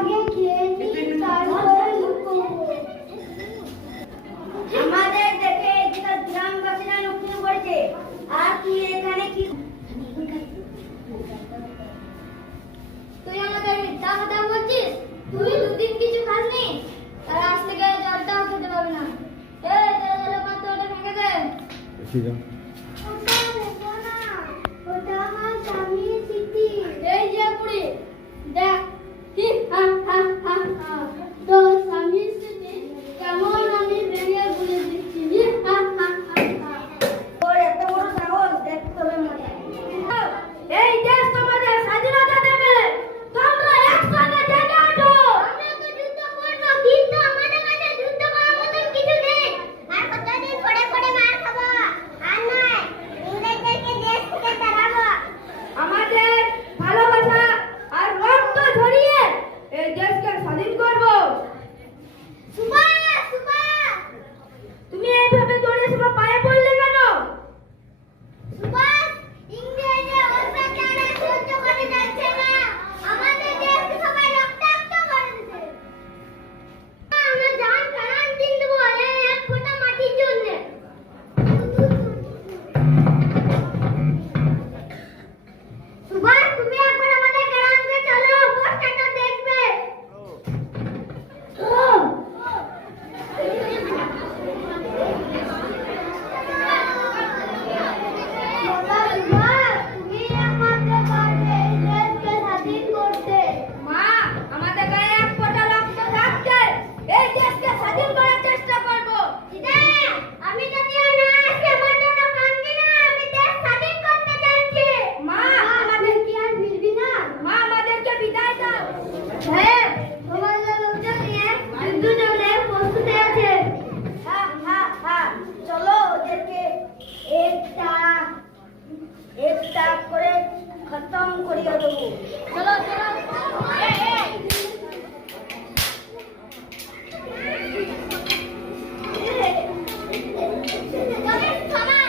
আগে খেয়ে নিই, তারপরে লুকোবো। আমাদের দেখে এদিকে গ্রামবাসীরা লুকিয়ে পড়েছে, আর তুই এখানে কি? তুই আমাদের মিথ্যা কথা বলছিস? তুই দুদিন কিছু খাসনি, আর আজ থেকে জলটাও খেতে পারবি না। এই তাহলে মাত্র ওটা ভেঙে দে। ঠিক আছে। ওটা ভেঙো না, ওটা আমার স্বামীর স্মৃতি। এই যে বুড়ি, দেখ, হি হা হা হা হা, তোর স্বামীর স্মৃতি কেমন আমি ভেঙে ভুলে দিচ্ছি। হি হা হা হা হা। তোর এত বড় সাহস, দেখতে হবে মজা। এই দেশ তোমাদের স্বাধীনতা দেবে, তোমরা একসঙ্গে জেগে ওঠো। আমরা তো যুদ্ধ করব, কিন্তু আমাদের কাছে যুদ্ধ করার মতন কিছু নেই। আর কতদিন পড়ে পড়ে মার খাবো, আর নয় ইংরেজদেরকে দেশ থেকে তাড়াবো। আমাদের ভালোবাসা আর রক্ত ঝরিয়ে এই দেশকে স্বাধীন করব। সুভাষ, সুভাষ, তুমি এইভাবে দৌড়ে সবার পায়ে পড়লে কেন? সুভাষ, ইংরেজরা অত্যাচার আর সহ্য করে যাচ্ছে না, আমাদের দেশকে সবাই রক্তাক্ত করে দিচ্ছে। আমরা জান প্রাণ দিয়ে দেবো এই এক ফোঁটা মাটির জন্য। সুভাষ, তুমি একবার আমাদের গ্রামে চলো, পোস্টারটা দেখবে। তুমি একমাত্র পারবে এই দেশকে স্বাধীন করতে। মা, আমাদের গায়ে এক ফোঁটা রক্ত থাকতে এই দেশকে স্বাধীন করার চেষ্টা করব। দিদা, আমি যদি আর না আসি আমার জন্য কাঁদবি না, আমি দেশ স্বাধীন করতে যাচ্ছি। মা, আমাদের কি আর ফিরবি না? মা, আমাদেরকে বিদায় দাও। হ্যাঁ, তোমাদের লোকজন নিয়ে যুদ্ধ চলে প্রস্তুতি আছে। হ্যাঁ হ্যাঁ হ্যাঁ, চলো ওদেরকে একটা একটা করে খতম করিয়ে দেবো। চলো চলো। থামা।